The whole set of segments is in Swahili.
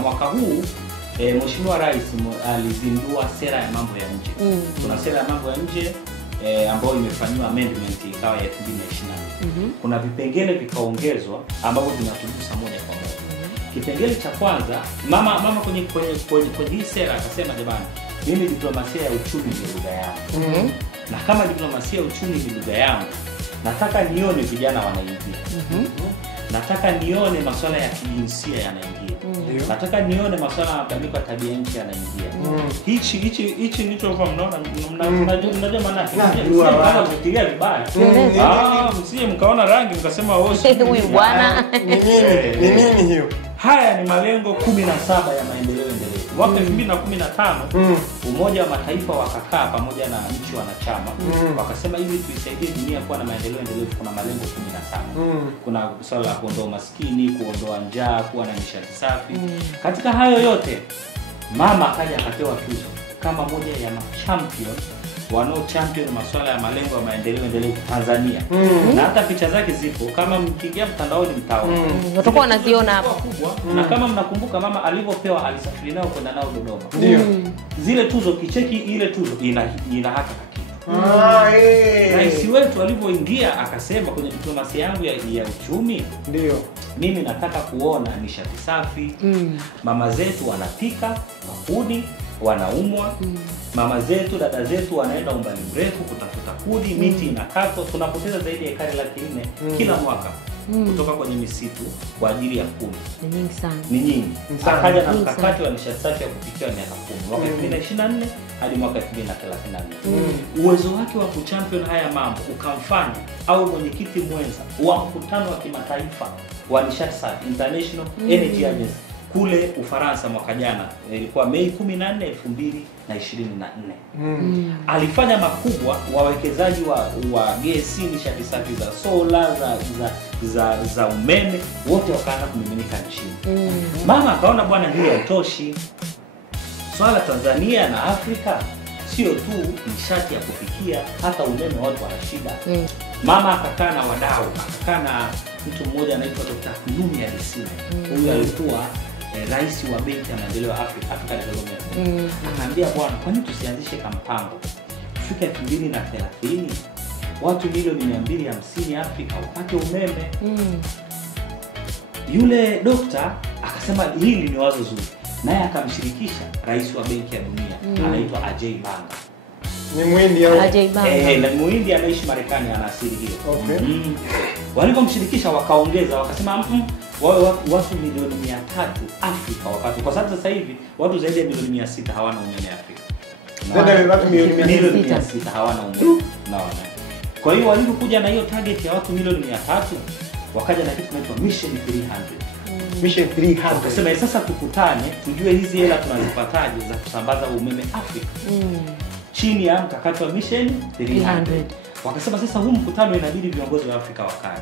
mwaka huu Mheshimiwa Rais alizindua sera ya mambo ya nje. Kuna sera ya mambo ya nje ambayo imefanywa amendment ikawa ya 2024. Kuna vipengele vikaongezwa ambavyo vinatugusa moja kwa moja. Kipengele cha kwanza, mama kwenye hii sera akasema jamani, mimi diplomasia ya uchumi ni lugha yangu. Na kama diplomasia ya uchumi ni lugha yangu, nataka nione vijana wanaingia. Nataka nione masuala ya kijinsia yanaingia. Nataka nione masuala ya mabadiliko ya tabia nchi yanaingia. Hichi nicho kwa mnaona mnajua maana yake. Kama mfikiria vibaya. Msije mkaona rangi mkasema huyu bwana. Ni nini hiyo? Haya ni malengo 17 ya maendeleo endelevu. Mwaka 2015 Umoja wa Mataifa wakakaa pamoja na nchi wanachama wakasema ili tuisaidie dunia kuwa na maendeleo endelevu kuna malengo 15. Kuna swala la kuondoa maskini, kuondoa njaa, kuwa na nishati safi. Katika hayo yote mama akaja akapewa tuzo kama moja ya champion champion masuala ya malengo ya maendeleo endelevu Tanzania. Na hata picha zake zipo kama mkiingia mtandaoni mtaona. Utakuwa unaziona hapo. Na kama mnakumbuka mama alivyopewa alisafiri nao kwenda nao Dodoma. Ndio. Zile tuzo kicheki ile tuzo ina hata kitu. Rais wetu alivyoingia akasema kwenye diplomasia yangu ya uchumi, ndio mimi nataka kuona nishati safi. Mama zetu wanapika kuni, wanaumwa. Mama zetu, dada zetu wanaenda umbali mrefu kutafuta kuni, miti inakatwa, tunapoteza zaidi ya ekari 400 kila mwaka kutoka kwenye misitu kwa ajili ya kuni. Ni nyingi sana. Ni nyingi. Akaja na mkakati wa nishati safi ya kupikia miaka 10 mwaka 2024 hadi mwaka 2034. Uwezo wake wa kuchampion haya mambo ukamfanya au mwenyekiti mwenza wa mkutano wa kimataifa wa nishati safi International Energy Agency kule Ufaransa mwaka jana, ilikuwa Mei 14, 2024. Alifanya makubwa, wawekezaji wa gesi, nishati safi za sola, za umeme, wote wakaanza kumiminika nchini. Mama akaona bwana hili haitoshi. Swala Tanzania na Afrika sio tu nishati ya kupikia, hata umeme watu wana shida. Mama akakaa na wadau, akakaa na mtu mmoja anaitwa Dr. Kunumi Alisime. Huyu alikuwa rais wa Benki ya Maendeleo ya Africa Development. Akaambia bwana, kwa nini tusianzishe kampango kufika 2030 watu milioni 250 Afrika wapate umeme? Yule dokta akasema hili ni wazo zuri. Naye akamshirikisha rais wa Benki ya Dunia anaitwa Ajay Banga. Ni Muhindi au? Ajay Banga. Na Muhindi anaishi Marekani, ana asili hiyo. Walipomshirikisha wakaongeza wakasema watu milioni 300 Afrika wakati. Kwa sababu sasa hivi watu zaidi ya milioni 600 hawana umeme Afrika. Zaidi ya watu milioni 600 hawana umeme. Naona. Kwa hiyo walipokuja na hiyo target ya watu milioni 300 wakaja na kitu kinaitwa Mission 300. Mission 300. Wakasema sasa tukutane tujue hizi hela tunazipataje za kusambaza umeme Afrika. Chini ya mkakati wa Mission 300. Wakasema sasa huu mkutano inabidi viongozi wa Afrika wakae.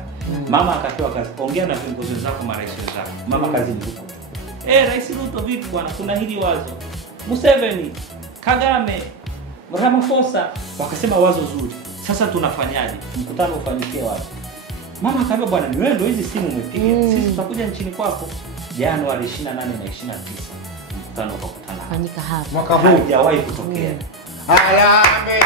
Mama akapewa kazi, ongea na viongozi wenzako, marais wenzako. Mama kazi ni huko. Rais Ruto vipi bwana, kuna hili wazo. Museveni, Kagame, Ramaphosa wakasema wazo zuri. Sasa tunafanyaje? Mkutano ufanyikie wapi? Mama akaambia bwana, ni wewe ndio hizi simu umepiga. Sisi tutakuja nchini kwako Januari 28 na 29. Mkutano ukakutana fanyika hapa. Mwaka huu haujawahi kutokea. Alambe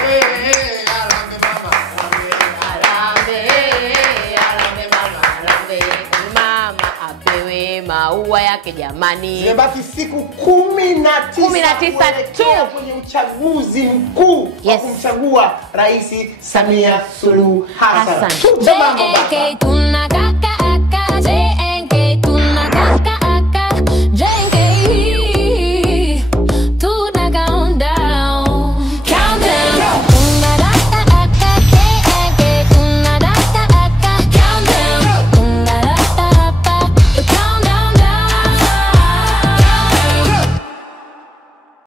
mama apewe maua yake jamani. Zimebaki siku 19 tu kwenye uchaguzi mkuu wa kumchagua Rais Samia Suluhu Hassan. Hassan.